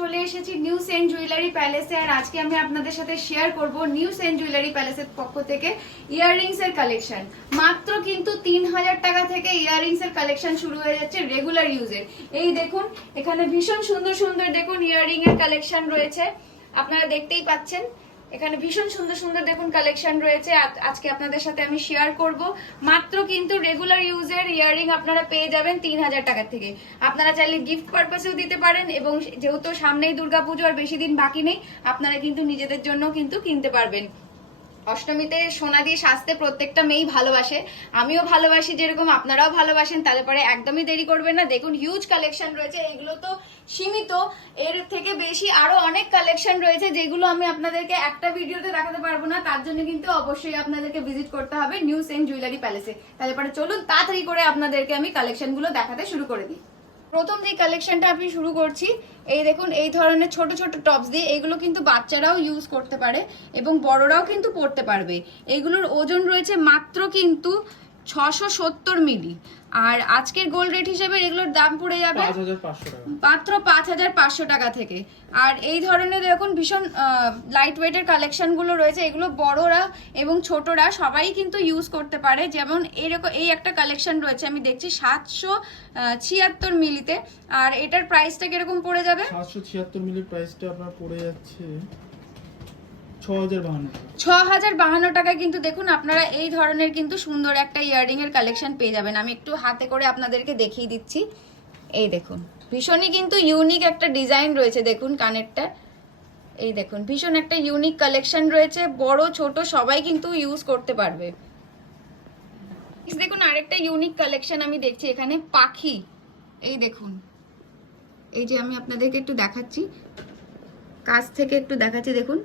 চলে এসেছি new Saint jewellery প্যালেসে। আর আজকে আমি আপনাদের সাথে শেয়ার করব নিউ সেন্ট জুয়েলারি প্যালেসের পক্ষ থেকে ইয়াররিংস এর কালেকশন। মাত্র কিন্তু 3000 টাকা থেকে ইয়াররিংস এর কালেকশন শুরু হয়ে যাচ্ছে রেগুলার ইউজের। এই দেখুন এখানে ভীষণ সুন্দর সুন্দর দেখুন ইয়াররিং এর কালেকশন রয়েছে, আপনারা দেখতেই পাচ্ছেন। এখানে ভীষণ সুন্দর সুন্দর দেখুন কালেকশন রয়েছে, আজকে আপনাদের সাথে আমি শেয়ার করব। মাত্র কিন্তু রেগুলার ইউজের ইয়াররিং আপনারা পেয়ে যাবেন 3000 টাকা থেকে। আপনারা চাইলে গিফট পারপাসেও দিতে পারেন, এবং যেহেতু সামনেই দুর্গাপুজো আর বেশি দিন বাকি নেই, আপনারা কিন্তু নিজেদের জন্য কিন্তু কিনতে পারবেন। অষ্টমীতে সোনা দিয়ে সাজতে প্রত্যেকটা মেয়েই ভালোবাসে, আমিও ভালোবাসি, যেরকম আপনারাও ভালোবাসেন। তাহলে পরে একদমই দেরি করবেন না, দেখুন হিউজ কালেকশন রয়েছে। এইগুলো তো সীমিত, এর থেকে বেশি আরো অনেক কালেকশন রয়েছে, যেগুলো আমি আপনাদেরকে একটা ভিডিওতে দেখাতে পারবো না। তার জন্য কিন্তু অবশ্যই আপনাদেরকে ভিজিট করতে হবে নিউ সেন্ট জুয়েলারি প্যালেসে। তাহলে পরে চলুন তাড়াতাড়ি করে আপনাদেরকে আমি কালেকশন গুলো দেখাতে শুরু করে দিই। প্রথম যে কালেকশনটা আমি শুরু করছি, এই দেখুন এই ধরনের ছোট ছোট টপস দিয়ে, এগুলো কিন্তু বাচ্চারাও ইউজ করতে পারে এবং বড়রাও কিন্তু পরতে পারবে। এগুলোর ওজন রয়েছে মাত্র কিন্তু 670 মিলি। আর আজকের গোল্ড রেট হিসেবে এগুলোর দাম পড়ে যাবে মাত্র 5500 টাকা থেকে। আর এই ধরনের দেখুন ভীষণ লাইট ওয়েটের কালেকশন গুলো রয়েছে, এগুলো বড়রা এবং ছোটরা সবাই কিন্তু ইউজ করতে পারে। যেমন এরকম এই একটা কালেকশন রয়েছে, আমি দেখছি 776 মিলিতে। আর এটার প্রাইসটা কিরকম পড়ে যাবে? 776 মিলির প্রাইসটা আপনার পড়ে যাচ্ছে 6052 টাকা। কিন্তু দেখুন আপনারা এই ধরনের কিন্তু সুন্দর একটা ইয়াররিং এর কালেকশন পেয়ে যাবেন। আমি একটু হাতে করে আপনাদেরকে দেখিয়ে দিচ্ছি। এই দেখুন ভীষণই কিন্তু ইউনিক একটা ডিজাইন রয়েছে, দেখুন কানেরটা। এই দেখুন ভীষণ একটা ইউনিক কালেকশন রয়েছে, বড় ছোট সবাই কিন্তু ইউজ করতে পারবে। দেখুন আরেকটা ইউনিক কালেকশন আমি দেখছি এখানে, পাখি। এই দেখুন, এই যে আমি আপনাদেরকে একটু দেখাচ্ছি, কাছ থেকে একটু দেখাচ্ছি, দেখুন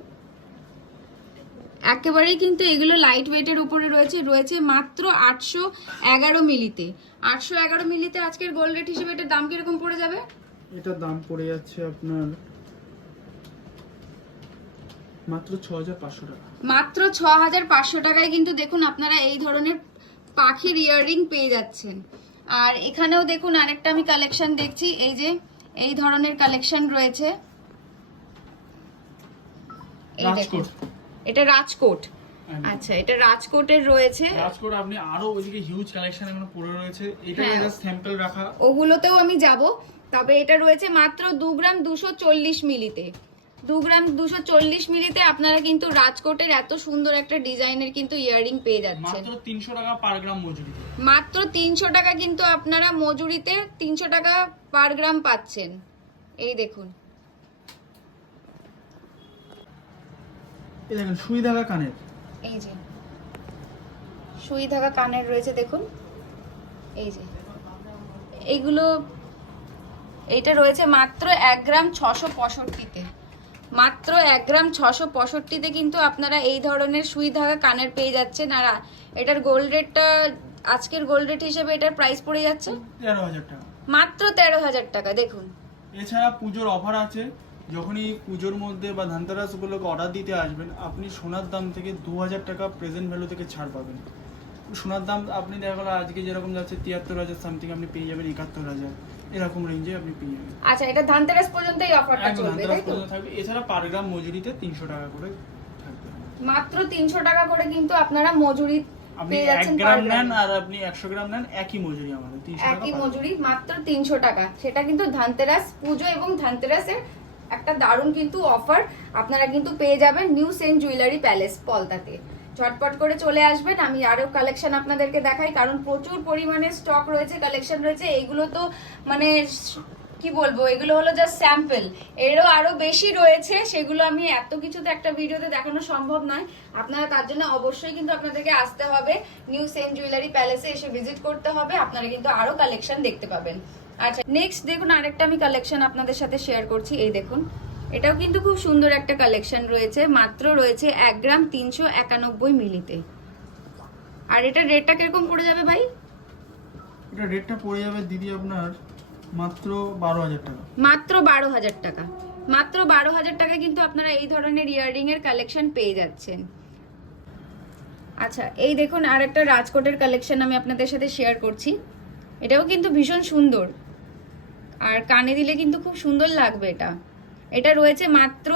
একেবারেই কিন্তু এগুলো লাইট ওয়েটের উপরে রয়েছে মাত্র 811 মিলিতে। 811 মিলিতে আজকের গোল্ড রেট হিসেবে এটার দাম কিরকম পড়ে যাবে? এটার দাম পড়ে যাচ্ছে আপনার মাত্র 6500 টাকা। মাত্র 6500 টাকায় কিন্তু দেখুন আপনারা এই ধরনের পাখির ইয়াররিং পেয়ে যাচ্ছেন। আর এখানেও দেখুন আরেকটা আমি কালেকশন দেখছি, এই যে এই ধরনের কালেকশন রয়েছে। এই দেখুন এটা রাজকোট। আচ্ছা এটা রাজকোটের রয়েছে। রাজকোট আপনি আরো ওইদিকে হিউজ কালেকশন এখানে পড়ে রয়েছে, এটা জাস্ট স্যাম্পল রাখা, ওগুলোতেও আমি যাব। তবে এটা রয়েছে মাত্র 2 গ্রাম 240 মিলিতে। 2 গ্রাম 240 মিলিতে আপনারা কিন্তু রাজকোটের এত সুন্দর একটা ডিজাইনের কিন্তু ইয়াররিং পেয়ে যাচ্ছেন মাত্র 300 টাকা পার গ্রাম মজুরি। মাত্র 300 টাকা কিন্তু আপনারা মজুরিতে 300 টাকা পার গ্রাম পাচ্ছেন। এই দেখুন এই দেখেন সুই ধাগা কানের, এই যে সুই ধাগা কানের রয়েছে, দেখুন এই যে এইগুলো। এইটা রয়েছে মাত্র 1 গ্রাম 665তে। মাত্র 1 গ্রাম 665তে কিন্তু আপনারা এই ধরনের সুই ধাগা কানের পেয়ে যাচ্ছেন। আর এটার গোল্ড রেটটা আজকের গোল্ড রেট হিসেবে এটার প্রাইস পড়ে যাচ্ছে 13000 টাকা, মাত্র 13000 টাকা। দেখুন এছাড়া পুজোর অফার আছে, যখনই পুজোর মধ্যে বা ধানতেরাস উপলক্ষে অর্ডার দিতে আসবেন, আপনি সোনার দাম থেকে 2000 টাকা প্রেজেন্ট ভ্যালু থেকে ছাড় পাবেন। সোনার দাম আপনি দেখা গেলো আজকে যেরকম যাচ্ছে 73000 সামথিং, আপনি পেয়ে যাবেন 71000, এরকম রেঞ্জে আপনি পেয়ে যাবেন। আচ্ছা এটা ধানতেরাস পর্যন্ত এই অফারটা চলবে, তাই তো? থাকবে। এছাড়া পার গ্রাম মজুরিতে 300 টাকা করে থাকবে, মাত্র 300 টাকা করে কিন্তু আপনারা মজুরি আপনি পেয়ে 1 যাচ্ছেন। গ্রাম নেন আর আপনি 100 গ্রাম নেন, একই মজুরি আমাদের 300 টাকা, একই মজুরি মাত্র 300 টাকা। সেটা কিন্তু ধানতেরাস পুজো এবং ধানতেরাসের একটা দারুণ কিন্তু অফার আপনারা কিন্তু পেয়ে যাবেন নিউ সেন্ট জুয়েলারি প্যালেস পলতাতে। ঝটপট করে চলে আসবেন। আমি আরো কালেকশন আপনাদেরকে দেখাই, কারণ প্রচুর পরিমাণে স্টক রয়েছে, কালেকশন রয়েছে। এইগুলো তো মানে কি বলবো, এগুলো হলো জাস্ট স্যাম্পল, এরও আরো বেশি রয়েছে, সেগুলো আমি এত কিছুতে একটা ভিডিওতে দেখানো সম্ভব নয়। আপনারা তার জন্য অবশ্যই কিন্তু আপনাদেরকে আসতে হবে নিউ সেন্ট জুয়েলারি প্যালেসে, এসে ভিজিট করতে হবে, আপনারা কিন্তু আরো কালেকশন দেখতে পাবেন। আচ্ছা নেক্সট দেখুন আরেকটা আমি কালেকশন আপনাদের সাথে শেয়ার করছি। এই দেখুন, এটাও কিন্তু খুব সুন্দর একটা কালেকশন রয়েছে, মাত্র রয়েছে 1 গ্রাম 391 মিলিতে। আর এটা রেটটা কিরকম পড়ে যাবে ভাই? এটা রেটটা পড়ে যাবে দিদি আপনার মাত্র 12,000 টাকা। মাত্র 12,000 টাকা। মাত্র 12,000 টাকায় কিন্তু আপনারা এই ধরনের ইয়াররিং এর কালেকশন পেয়ে যাচ্ছেন। আচ্ছা এই দেখুন আরেকটা রাজকোটের কালেকশন আমি আপনাদের সাথে শেয়ার করছি। এটাও কিন্তু ভীষণ সুন্দর, আর কানে দিলে কিন্তু খুব সুন্দর লাগবে। এটা রয়েছে মাত্র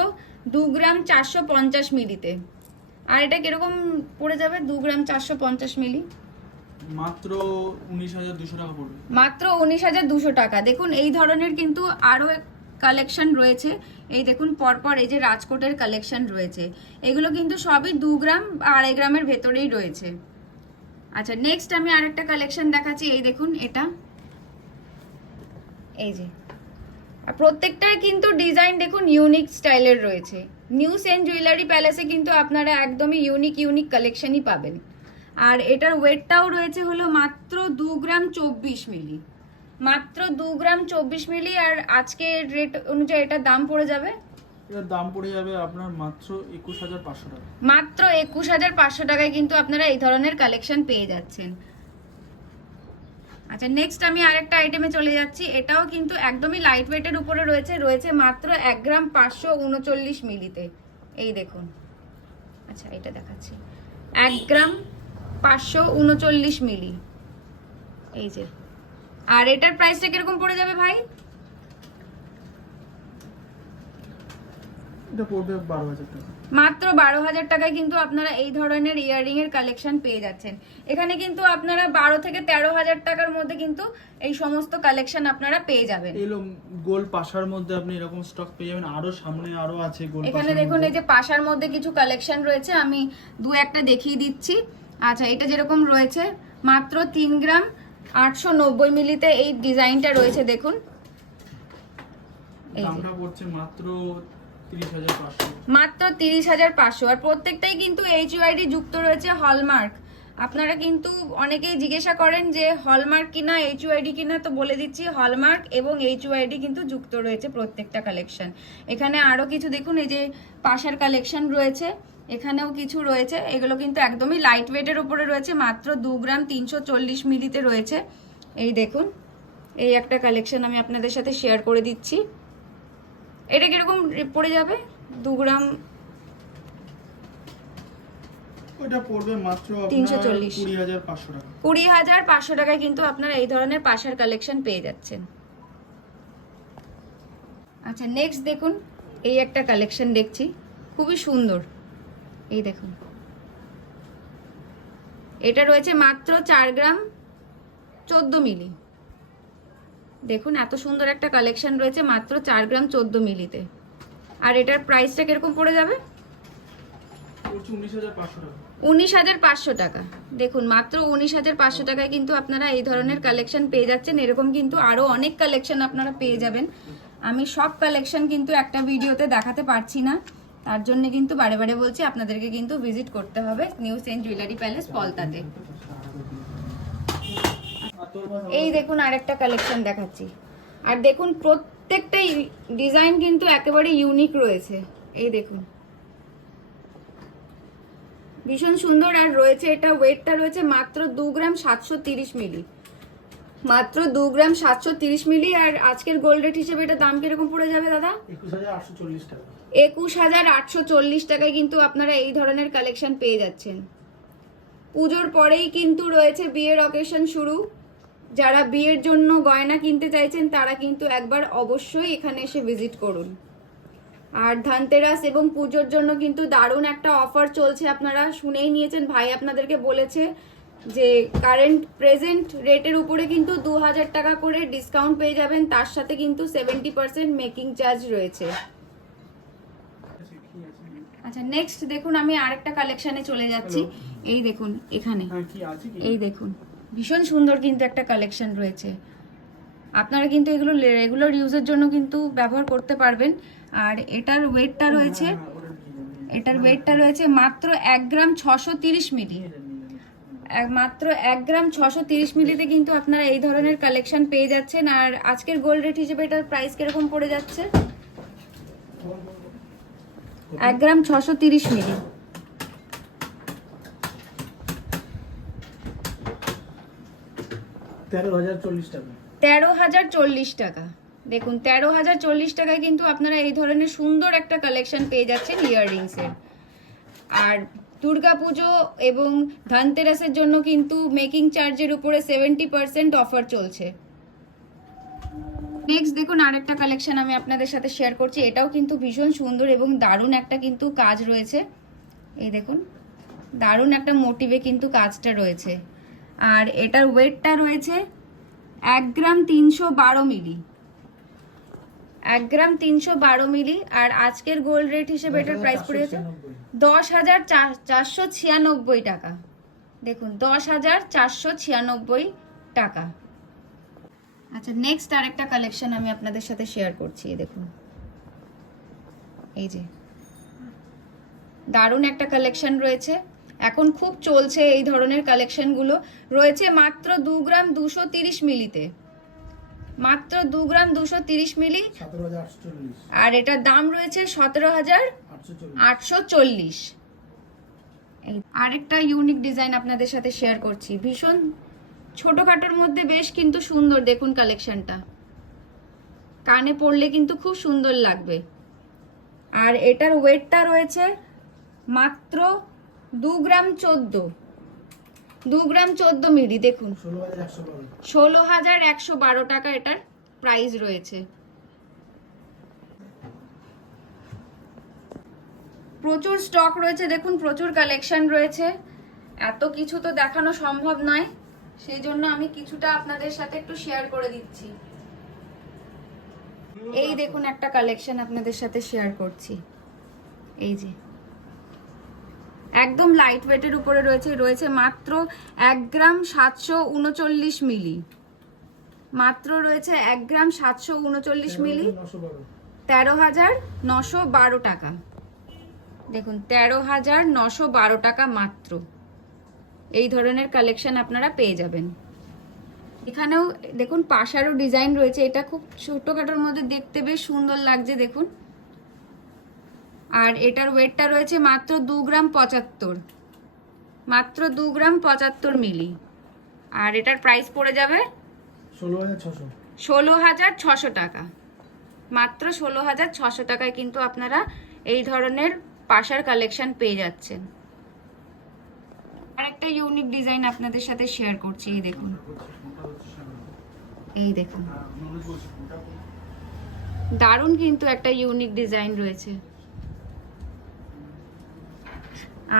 2 গ্রাম 450 মিলিতে। আর এটা কিরকম পড়ে যাবে 2 গ্রাম 450 মিলি? মাত্র 19,200 টাকা পড়বে। মাত্র 19,200 টাকা। দেখুন এই ধরনের কিন্তু আরো কালেকশন রয়েছে। এই দেখুন পরপর এই যে রাজকোটের কালেকশন রয়েছে, এগুলো কিন্তু সবই 2 গ্রাম 2.5 গ্রামের ভেতরেই রয়েছে। আচ্ছা নেক্সট আমি আরেকটা কালেকশন দেখাচ্ছি। এই দেখুন এটা, এই যে আর প্রত্যেকটার কিন্তু ডিজাইন দেখুন ইউনিক স্টাইলের রয়েছে। নিউ সেন্ট জুয়েলারি প্যালেসে কিন্তু আপনারা একদমই ইউনিক কালেকশনই পাবেন। আর এটার ওয়েটটাও রয়েছে হলো মাত্র 2 গ্রাম 24 মিলি। মাত্র 2 গ্রাম 24 মিলি। আর আজকে রেট অনুযায়ী এটার দাম পড়ে যাবে, এর দাম পড়ে যাবে আপনার মাত্র 21,500 টাকা। মাত্র 21,500 টাকায় কিন্তু আপনারা এই ধরনের কালেকশন পেয়ে যাচ্ছেন। আচ্ছা নেক্সট আমি আরেকটা আইটেমে চলে যাচ্ছি। এটাও কিন্তু একদমই লাইট ওয়েটের উপরে রয়েছে মাত্র 1 গ্রাম 539 মিলিতে। এই দেখুন, আচ্ছা এটা দেখাচ্ছি, 1 গ্রাম 539 মিলি। এই যে, আর এটার প্রাইসটা কিরকম পড়ে যাবে ভাই? এটা পড়বে 12,000 টাকা। মাত্র 12,000 টাকায় কিন্তু আপনারা এই ধরনের ইয়াররিং এর কালেকশন পেয়ে যাচ্ছেন। এখানে কিন্তু আপনারা 12 থেকে 13,000 টাকার মধ্যে কিন্তু এই সমস্ত কালেকশন আপনারা পেয়ে যাবেন। এলো গোল পাশার মধ্যে আপনি এরকম স্টক পেয়ে যাবেন, আরো সামনে আরো আছে গোল পাশার। এখানে দেখুন এই যে পাশার মধ্যে কিছু কালেকশন রয়েছে, আমি দু একটা দেখিয়ে দিচ্ছি। আচ্ছা এটা যেরকম রয়েছে মাত্র 3 গ্রাম 890 মিলিতে এই ডিজাইনটা রয়েছে। দেখুন দামটা পড়ছে মাত্র 30,500। মাত্র 30,500। আর প্রত্যেকটাই কিন্তু এইচইউআইডি যুক্ত রয়েছে হলমার্ক। আপনারা কিন্তু অনেকেই জিজ্ঞাসা করেন যে হলমার্ক কিনা এইচইউআইডি কিনা, তো বলে দিচ্ছি হলমার্ক এবং এইচইউআইডি কিন্তু যুক্ত রয়েছে প্রত্যেকটা কালেকশন। এখানে আরো কিছু দেখুন, এই যে পাশার কালেকশন রয়েছে, এখানেও কিছু রয়েছে। এগুলো কিন্তু একদমই লাইট ওয়েটের উপরে রয়েছে, মাত্র 2 গ্রাম 340 মিলিতে রয়েছে। এই দেখুন এই একটা কালেকশন আমি আপনাদের সাথে শেয়ার করে দিচ্ছি। এটা কিরকম পড়ে যাবে? 2 গ্রাম ওটা পড়বে মাত্র 340। 20,500 টাকা। 20,500 টাকায় কিন্তু আপনারা এই ধরনের পাশার কালেকশন পেয়ে যাচ্ছেন। আচ্ছা নেক্সট দেখুন এই একটা কালেকশন দেখছি, খুবই সুন্দর। এই দেখুন এটা রয়েছে মাত্র 4 গ্রাম 14 মিলি। দেখুন এত সুন্দর একটা কালেকশন রয়েছে মাত্র 4 গ্রাম 14 মিলিতে। আর এটার প্রাইসটা কিরকম পড়ে যাবে? 19,500 টাকা। দেখুন মাত্র 19,500 টাকায় কিন্তু আপনারা এই ধরনের কালেকশন পেয়ে যাচ্ছেন। এরকম কিন্তু আরো অনেক কালেকশন আপনারা পেয়ে যাবেন। আমি সব কালেকশন কিন্তু একটা ভিডিওতে দেখাতে পারছি না, তার জন্য কিন্তু বারে বারে বলছি আপনাদেরকে কিন্তু ভিজিট করতে হবে নিউ সেন্ট জুয়েলারি প্যালেস পলতাতে। এই দেখুন আরেকটা কালেকশন দেখাচ্ছি। আর দেখুন প্রত্যেকটাই ডিজাইন কিন্তু একেবারে ইউনিক রয়েছে। এই দেখুন ভীষণ সুন্দর। আর রয়েছে এটা ওয়েটটা রয়েছে মাত্র 2 গ্রাম 730 মিলি। মাত্র 2 গ্রাম 730 মিলি। আর আজকের গোল্ড রেট হিসেবে এটা দাম কিরকম পড়ে যাবে দাদা? 21,840 টাকা। 21,840 টাকায় কিন্তু আপনারা এই ধরনের কালেকশন পেয়ে যাচ্ছেন। পুজোর পরেই কিন্তু রয়েছে বিয়ের অকেশন শুরু। যারা বিয়ের জন্য গয়না কিনতে চাইছেন তারা কিন্তু একবার অবশ্যই এখানে এসে ভিজিট করুন। আর ধনতেরাস এবং পুজোর জন্য কিন্তু দারুণ একটা অফার চলছে, আপনারা শুনেই নিয়েছেন। ভাই আপনাদেরকে বলেছে যে কারেন্ট প্রেজেন্ট রেটের উপরে কিন্তু 2,000 টাকা করে ডিসকাউন্ট পেয়ে যাবেন, তার সাথে কিন্তু 70% মেকিং চার্জ রয়েছে। আচ্ছা নেক্সট দেখুন আমি আরেকটা কালেকশনে চলে যাচ্ছি। এই দেখুন এখানে এই দেখুন ভীষণ সুন্দর কিন্তু একটা কালেকশন রয়েছে। আপনারা কিন্তু এগুলো রেগুলার ইউজের জন্য কিন্তু ব্যবহার করতে পারবেন। আর এটার ওয়েটটা রয়েছে মাত্র 1 গ্রাম 630 মিলি। মাত্র 1 গ্রাম 630 মিলিতে কিন্তু আপনারা এই ধরনের কালেকশন পেয়ে যাচ্ছেন। আর আজকের গোল্ড রেট হিসেবে এটার প্রাইস কিরকম পড়ে যাচ্ছে? 1 গ্রাম 630 মিলি। 13,040 টাকা। 13,040 টাকা। দেখুন 13,040 টাকায় কিন্তু আপনারা এই ধরনের সুন্দর একটা কালেকশন পেয়ে যাচ্ছেন ইয়াররিংসের। আর দুর্গাপুজো এবং ধনতেরাসের জন্য কিন্তু মেকিং চার্জের উপরে 70% অফার চলছে। নেক্সট দেখুন আরেকটা কালেকশন আমি আপনাদের সাথে শেয়ার করছি। এটাও কিন্তু ভীষণ সুন্দর এবং দারুণ একটা কিন্তু কাজ রয়েছে। এই দেখুন দারুণ একটা মোটিভে কিন্তু কাজটা রয়েছে। আর এটার ওয়েটটা রয়েছে 1 গ্রাম 312 মিলি। 1 গ্রাম 312 মিলি। আর আজকের গোল্ড রেট হিসেবে এটার প্রাইস পড়েছে 10,496 টাকা। দেখুন 10,496 টাকা। আচ্ছা নেক্সট আরেকটা কালেকশন আমি আপনাদের সাথে শেয়ার করছি। দেখুন এই যে দারুণ একটা কালেকশন রয়েছে, এখন খুব চলছে এই ধরনের কালেকশনগুলো। রয়েছে মাত্র 2 গ্রাম 230 মিলিতে, মাত্র 2 গ্রাম 230 মিলি। 17,840। আর এটার দাম রয়েছে 17,840। আরেকটা ইউনিক ডিজাইন আপনাদের সাথে শেয়ার করছি, ভীষণ ছোটখাটোর মধ্যে বেশ কিন্তু সুন্দর। দেখুন কালেকশনটা কানে পরলে কিন্তু খুব সুন্দর লাগবে। আর এটার ওয়েটটা রয়েছে মাত্র 2 গ্রাম 14 মিলি। দেখুন 16,112 টাকা এটার প্রাইস রয়েছে। প্রচুর স্টক রয়েছে, দেখুন প্রচুর কালেকশন রয়েছে। এত কিছু তো দেখানো সম্ভব নয়, সেই জন্য আমি কিছুটা আপনাদের সাথে একটু শেয়ার করে দিচ্ছি। এই দেখুন একটা কালেকশন আপনাদের সাথে শেয়ার করছি। এই যে একদম লাইট ওয়েটের উপরে রয়েছে মাত্র 1 গ্রাম 739 মিলি। মাত্র রয়েছে 1 গ্রাম 739 মিলি, 13,912 টাকা। দেখুন 13,912 টাকা মাত্র। এই ধরনের কালেকশন আপনারা পেয়ে যাবেন। এখানেও দেখুন পাশারও ডিজাইন রয়েছে, এটা খুব ছোটখাটোর মধ্যে দেখতে বেশ সুন্দর লাগছে দেখুন। আর এটার ওয়েটটা রয়েছে মাত্র 2 গ্রাম 75, মাত্র 2 গ্রাম 75 মিলি। আর এটার প্রাইস পড়ে যাবে 16,600 টাকা। মাত্র 16,600 টাকায় কিন্তু আপনারা এই ধরনের পাশার কালেকশন পেয়ে যাচ্ছেন। আরেকটা ইউনিক ডিজাইন আপনাদের সাথে শেয়ার করছি। এই দেখুন, এই দেখুন দারুণ কিন্তু একটা ইউনিক ডিজাইন রয়েছে।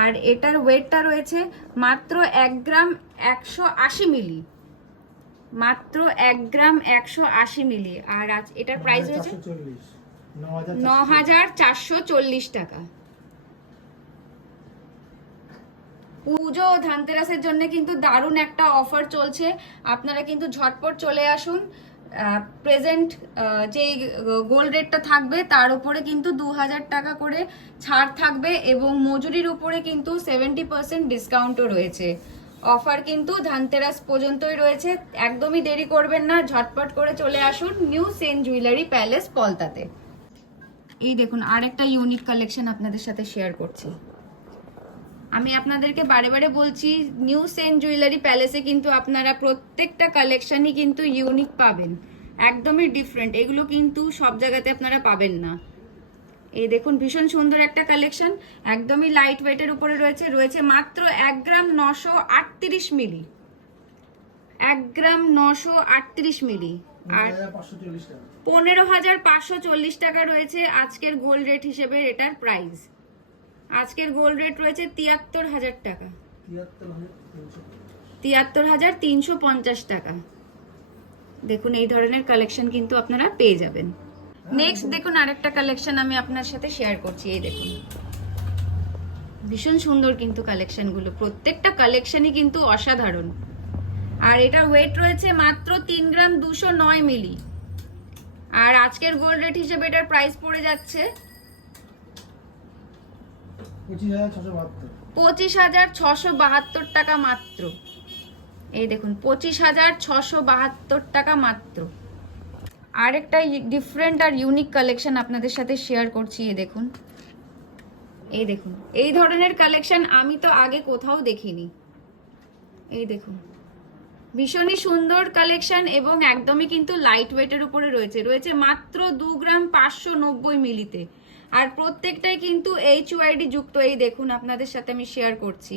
আর এটার ওয়েটটা রয়েছে মাত্র 1 গ্রাম 180 মিলি, মাত্র 1 গ্রাম 180 মিলি। আর এটার প্রাইস রয়েছে 9,440 টাকা। পুজো ও ধানতেরাসের জন্য কিন্তু দারুণ একটা অফার চলছে, আপনারা কিন্তু ঝটপট চলে আসুন। প্রেজেন্ট যে গোল্ড রেটটা থাকবে তার উপরে কিন্তু 2,000 টাকা করে ছাড় থাকবে এবং মজুরির উপরে কিন্তু 70% ডিসকাউন্টও রয়েছে। অফার কিন্তু ধানতেরাস পর্যন্তই রয়েছে, একদমই দেরি করবেন না, ঝটপট করে চলে আসুন নিউ সেন জুয়েলারি প্যালেস পলতাতে। এই দেখুন আরেকটা ইউনিক কালেকশন আপনাদের সাথে শেয়ার করছি। আমি আপনাদেরকে বারে বারে বলছি, নিউ সেন জুয়েলারি প্যালেসে কিন্তু আপনারা প্রত্যেকটা কালেকশনই কিন্তু ইউনিক পাবেন, একদমই ডিফারেন্ট। এগুলো কিন্তু সব জায়গাতে আপনারা পাবেন না। এই দেখুন ভীষণ সুন্দর একটা কালেকশন, একদমই লাইট ওয়েটের উপরে রয়েছে মাত্র 1 গ্রাম 938 মিলি, 1 গ্রাম 938 মিলি। আর 15,540 টাকা রয়েছে আজকের গোল্ড রেট হিসেবে এটার প্রাইস। আজকের গোল্ড রেট রয়েছে 73,000 টাকা, 73,350 টাকা। দেখুন এই ধরনের কালেকশন কিন্তু আপনারা পেয়ে যাবেন। নেক্সট দেখুন আরেকটা কালেকশন আমি আপনার সাথে শেয়ার করছি। এই দেখুন ভীষণ সুন্দর কিন্তু কালেকশনগুলো, প্রত্যেকটা কালেকশনই কিন্তু অসাধারণ। আর এটার ওয়েট রয়েছে মাত্র 3 গ্রাম 209 মিলি। আর আজকের গোল্ড রেট হিসেবে এটার প্রাইস পড়ে যাচ্ছে 25,672 টাকা মাত্র। এই দেখুন 25,672 টাকা মাত্র। আরেকটা ডিফারেন্ট আর ইউনিক কালেকশন আপনাদের সাথে শেয়ার করছি। এই দেখুন, এই দেখুন, এই ধরনের কালেকশন আমি তো আগে কোথাও দেখিনি। এই দেখুন, ভীষণই সুন্দর কালেকশন এবং একদমই কিন্তু লাইট ওয়েটের উপরে রয়েছে মাত্র 2 গ্রাম 590 মিলিতে। আর প্রত্যেকটাই কিন্তু HUID যুক্ত। এই দেখুন, আপনাদের সাথে আমি শেয়ার করছি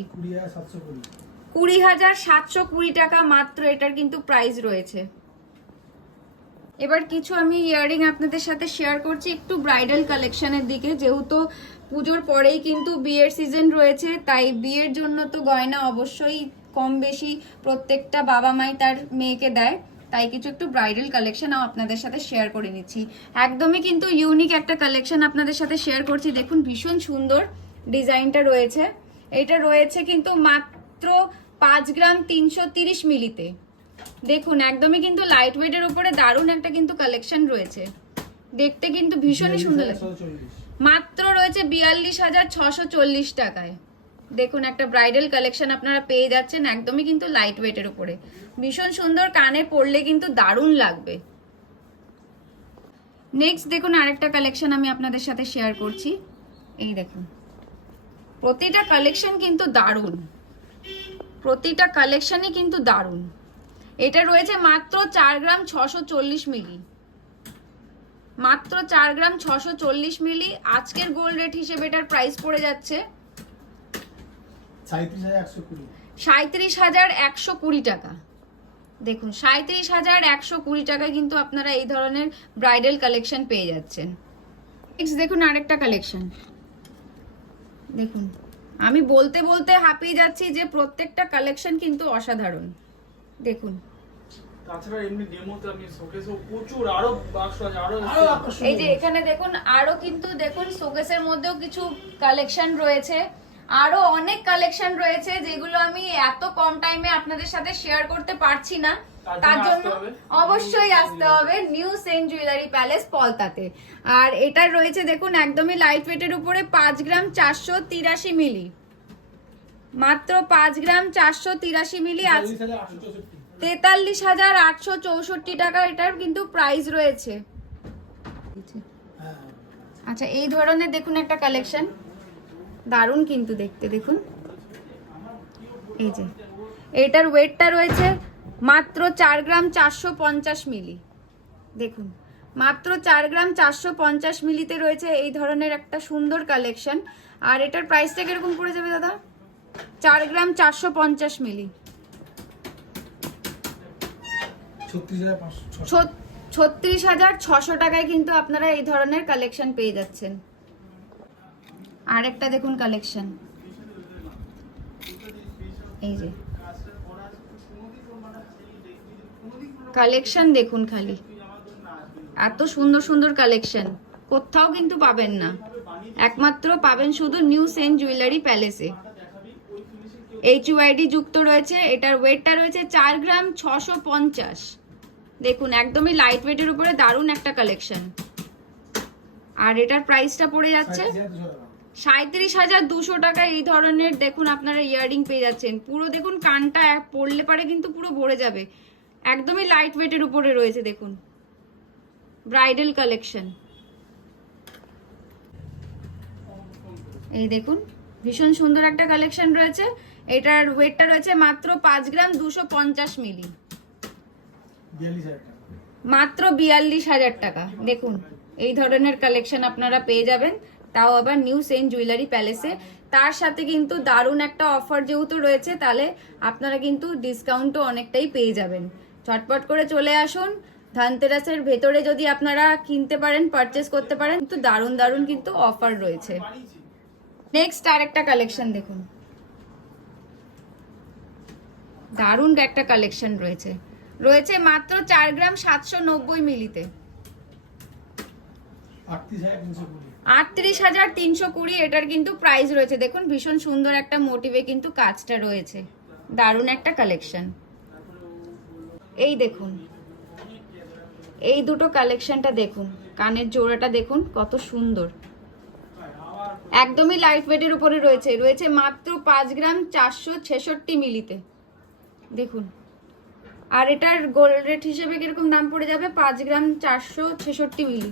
20,720 টাকা মাত্র এটার কিন্তু প্রাইস রয়েছে। এবার কিছু আমি ইয়াররিং আপনাদের সাথে শেয়ার করছি একটু ব্রাইডাল কালেকশনের দিকে। যেহেতু পুজোর পরেই কিন্তু বিয়ের সিজন রয়েছে, তাই বিয়ের জন্য তো গয়না অবশ্যই কম বেশি প্রত্যেকটা বাবা মাই তার মেয়েকে দেয়, তাই কিছু একটু ব্রাইডাল কালেকশন আপনাদের সাথে শেয়ার করে নিচ্ছি। একদমই কিন্তু ইউনিক একটা কালেকশন আপনাদের সাথে শেয়ার করছি। দেখুন ভীষণ সুন্দর ডিজাইনটা রয়েছে। এটা রয়েছে কিন্তু মাত্র 5 গ্রাম 330 মিলিতে। দেখুন একদমই কিন্তু লাইট ওয়েটের উপরে দারুণ একটা কিন্তু কালেকশন রয়েছে। দেখতে কিন্তু ভীষণই সুন্দর লাগে। মাত্র রয়েছে 42,640 টাকায়। দেখুন একটা ব্রাইডাল কালেকশন আপনারা পেয়ে যাচ্ছেন একদমই কিন্তু লাইট ওয়েটের উপরে। ভীষণ সুন্দর, কানে পরলে কিন্তু দারুণ লাগবে। নেক্সট দেখুন আরেকটা কালেকশন আমি আপনাদের সাথে শেয়ার করছি। এই দেখুন, প্রতিটা কালেকশন কিন্তু দারুণ, প্রতিটা কালেকশনই কিন্তু দারুণ। এটা রয়েছে মাত্র 4 গ্রাম 640 মিলি, মাত্র 4 গ্রাম 640 মিলি। আজকের গোল্ড রেট হিসেবে এটার প্রাইস পড়ে যাচ্ছে 37,120 টাকা। দেখুন 37,120 টাকায় কিন্তু আপনারা এই ধরনের ব্রাইডাল কালেকশন পেয়ে যাচ্ছেন। নেক্সট দেখুন আরেকটা কালেকশন। দেখুন আমি বলতে বলতে হাঁপিয়ে যাচ্ছি যে প্রত্যেকটা কালেকশন কিন্তু অসাধারণ। দেখুন তাছাড়া এমনি ডেমোতে আমি শোকেসও প্রচুর আরো বাক্স আছে, আরো এই যে এখানে দেখুন আরো কিন্তু দেখুন শোকেসের মধ্যেও কিছু কালেকশন রয়েছে, আরো অনেক কালেকশন রয়েছে যেগুলো আমি এত কম টাইমে আপনাদের সাথে শেয়ার করতে পারছি না। তার জন্য অবশ্যই আসতে হবে নিউ সেন্ট জুয়েলারি প্যালেস পলতাতে। আর এটা রয়েছে দেখুন একদমই লাইট ওয়েটের উপরে 5 গ্রাম 483 মিলি, মাত্র 5 গ্রাম 483 মিলি। 43,864 টাকা এটার কিন্তু প্রাইস রয়েছে। আচ্ছা এই ধরনের দেখুন একটা কালেকশন দারুণ কিন্তু দেখতে। দেখুন এই যে এটার ওয়েটটা রয়েছে মাত্র 4 গ্রাম 450 মিলি। দেখুন মাত্র 4 গ্রাম 450 মিলিতে রয়েছে এই ধরনের একটা সুন্দর কালেকশন। আর এটার প্রাইসটা কিরকম পড়ে যাবে দাদা? 4 গ্রাম 450 মিলি, 36,600 টাকায় কিন্তু আপনারা এই ধরনের কালেকশন পেয়ে যাচ্ছেন। আরেকটা দেখুন কালেকশন, এই যে কালেকশন দেখুন, খালি এত সুন্দর সুন্দর কালেকশন কোথাও কিন্তু পাবেন না, একমাত্র পাবেন শুধু নিউ সেন্ট জুয়েলারি প্যালেসে। HUID যুক্ত রয়েছে। এটার ওয়েটটা রয়েছে 4 গ্রাম 650। দেখুন একদমই লাইট ওয়েটের উপরে দারুণ একটা কালেকশন। আর এটার প্রাইসটা পড়ে যাচ্ছে 37,200 টাকা। এই ধরনের দেখুন আপনারা ইয়াররিং পেয়ে যাচ্ছেন। পুরো দেখুন কানটা পরলে পারে কিন্তু পুরো ভরে যাবে। একদমই লাইট ওয়েটের উপরে রয়েছে। দেখুন ব্রাইডাল কালেকশন। এই দেখুন ভীষণ সুন্দর একটা কালেকশন রয়েছে। এটার ওয়েটটা রয়েছে মাত্র 5 গ্রাম 250 মিলি, মাত্র 42,000 টাকা। দেখুন এই ধরনের কালেকশন আপনারা পেয়ে যাবেন, তাও আবার নিউ সেন্ট জুয়েলারি প্যালেসে। তার সাথে কিন্তু দারুণ একটা অফার যেহেতু রয়েছে, তাহলে আপনারা কিন্তু ডিসকাউন্টও অনেকটাই পেয়ে যাবেন। চটপট করে চলে আসুন। ধনতেরাসের ভেতরে যদি আপনারা কিনতে পারেন, পারচেস করতে পারেন, কিন্তু দারুণ দারুণ কিন্তু অফার রয়েছে। নেক্সট আরেকটা কালেকশন দেখুন, দারুণ একটা কালেকশন রয়েছে। রয়েছে মাত্র 4 গ্রাম 790 মিলিতে, 38,320 এটার কিন্তু প্রাইস রয়েছে। দেখুন ভীষণ সুন্দর একটা মোটিভে কিন্তু কাজটা রয়েছে, দারুণ একটা কালেকশন। এই দেখুন এই দুটো কালেকশনটা দেখুন, কানের জোড়াটা দেখুন কত সুন্দর, একদমই লাইট ওয়েটের উপরে রয়েছে, রয়েছে মাত্র 5 গ্রাম 466 মিলিতে। দেখুন, আর এটার গোল্ড রেট হিসেবে কিরকম দাম পড়ে যাবে, 5 গ্রাম 466 মিলি।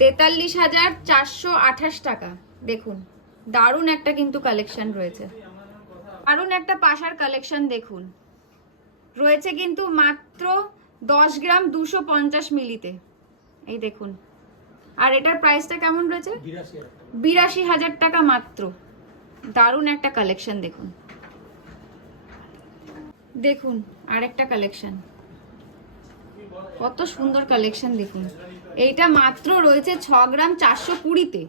তেতাল্লিশ হাজার 428 টাকা। দেখুন, দারুণ একটা কিন্তু কালেকশন রয়েছে, দারুণ একটা পাশার কালেকশন দেখুন, রয়েছে কিন্তু মাত্র 10 গ্রাম 250 মিলিতে। এই দেখুন, আর এটার প্রাইসটা কেমন রয়েছে, 82,000 টাকা মাত্র। দারুণ একটা কালেকশন দেখুন। দেখুন আরেকটা কালেকশন, কত সুন্দর কালেকশন দেখুন, এইটা মাত্র রয়েছে 6 গ্রাম 420-তে।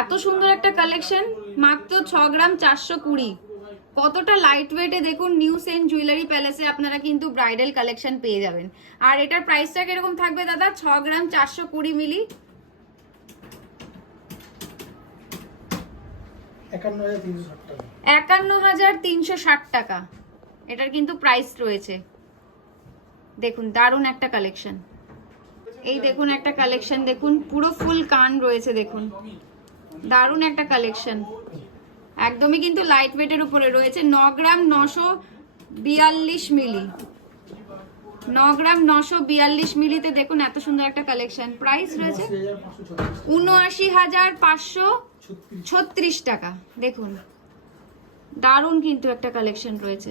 এত সুন্দর একটা কালেকশন মাত্র 6 গ্রাম 420। কতটা লাইট ওয়েটে দেখুন, নিউ সেন জুয়েলারি প্যালেসে আপনারা কিন্তু ব্রাইডাল কালেকশন পেয়ে যাবেন। আর এটার প্রাইসটা কিরকম থাকবে দাদা, 6 গ্রাম 420 মিলি, 51,360 টাকা এটার কিন্তু প্রাইস রয়েছে। দেখুন দারুণ একটা কালেকশন। এই দেখুন একটা কালেকশন দেখুন, পুরো ফুল কান রয়েছে, দেখুন দারুণ একটা কালেকশন, একদমই কিন্তু লাইট ওয়েটের উপরে রয়েছে। 9 গ্রাম 942 মিলি, 9 গ্রাম 942 মিলিতে দেখুন এত সুন্দর একটা কালেকশন। প্রাইস রয়েছে 79,536 টাকা। দেখুন দারুণ কিন্তু একটা কালেকশন রয়েছে।